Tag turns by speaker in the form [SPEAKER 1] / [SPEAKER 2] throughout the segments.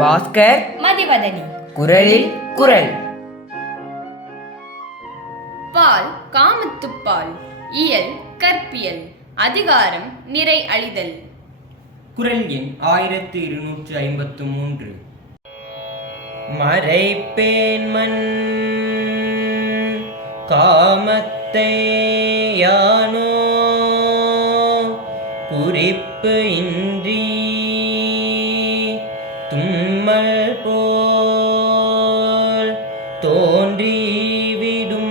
[SPEAKER 1] பாஸ்கர்
[SPEAKER 2] மதிவதனி.
[SPEAKER 1] குரலில் குரல்.
[SPEAKER 2] பால் காமத்துப்பால் இயல் கற்பியல் அதிகாரம் நிறை அழிதல்.
[SPEAKER 3] குரல் எண் ஆயிரத்து இருநூற்று ஐம்பத்து மூன்று. மறைப்பேன் மண் காமத்தை யானோ குறிப்பு இன்றி தும்மல் போல் தோன்றிவிடும்.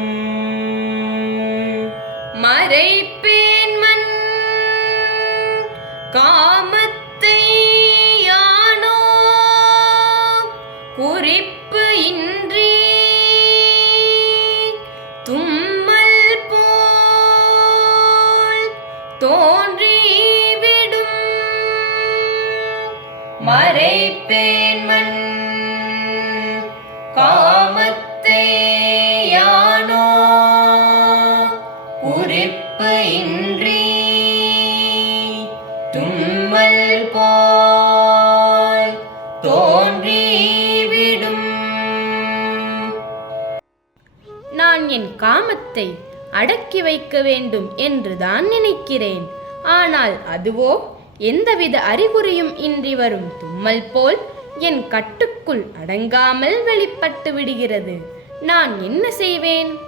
[SPEAKER 2] மறைப்பேன் மண் காமத்தை யானோ? குறிப்பு இன்றி. தும்மல் போல் தோன்றிவிடும் மறைப்பேன் மண். காமத்தை யானோ குறிப்பு இன்றி தும்மல் போல் தோன்றிவிடும். நான் என் காமத்தை அடக்கி வைக்க வேண்டும் என்றுதான் நினைக்கிறேன். ஆனால் அதுவோ எந்தவித அறிகுறியும் இன்றி வரும் தும்மல் போல் என் கட்டுக்குள் அடங்காமல் வெளிப்பட்டு விடுகிறது. நான் என்ன செய்வேன்?